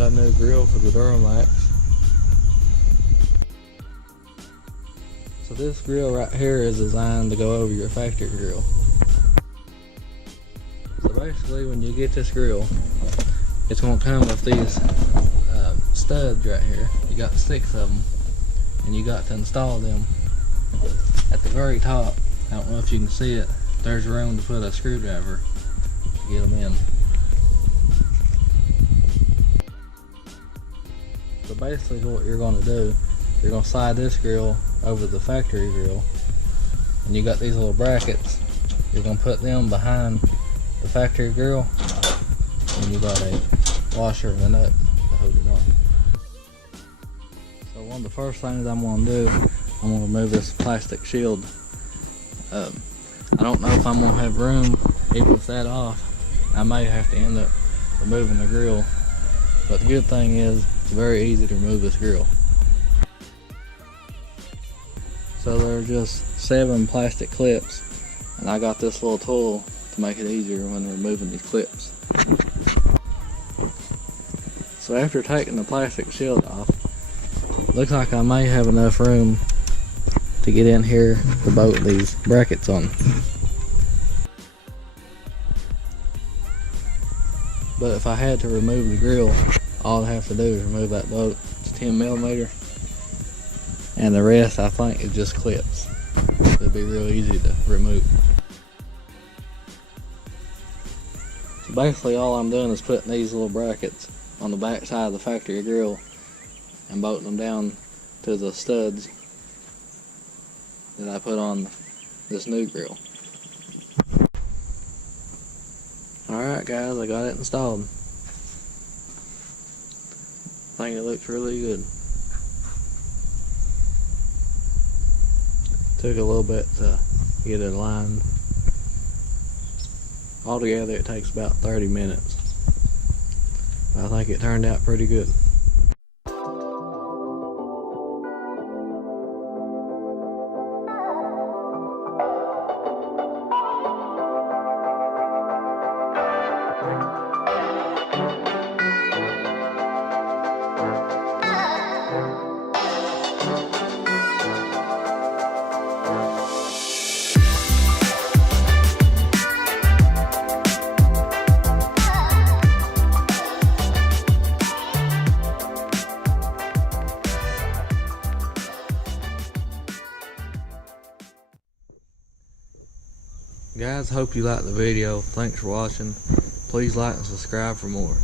got a new grill for the Duramax. So this grill right here is designed to go over your factory grill. So basically when you get this grill, it's going to come with these studs right here. You got 6 of them, and you got to install them at the very top. I don't know if you can see it, there's room to put a screwdriver to get them in. So basically what you're going to do, you're going to slide this grill over the factory grill, and you got these little brackets. You're going to put them behind the factory grill, and you got a washer and a nut to hold it on. So one of the first things I'm going to do, I'm going to remove this plastic shield. I don't know if I'm going to have room even with that off. I may have to end up removing the grill, but the good thing is it's very easy to remove this grill. So there are just 7 plastic clips, and I got this little tool to make it easier when removing these clips. So after taking the plastic shield off, looks like I may have enough room to get in here to bolt these brackets on. But if I had to remove the grill, all I have to do is remove that bolt. It's 10mm, and the rest I think is just clips. It'll be real easy to remove. So basically all I'm doing is putting these little brackets on the back side of the factory grill and bolting them down to the studs that I put on this new grill. Alright guys, I got it installed. I think it looks really good. Took a little bit to get it aligned. Altogether it takes about 30 minutes. I think it turned out pretty good. Guys, hope you liked the video. Thanks for watching. Please like and subscribe for more.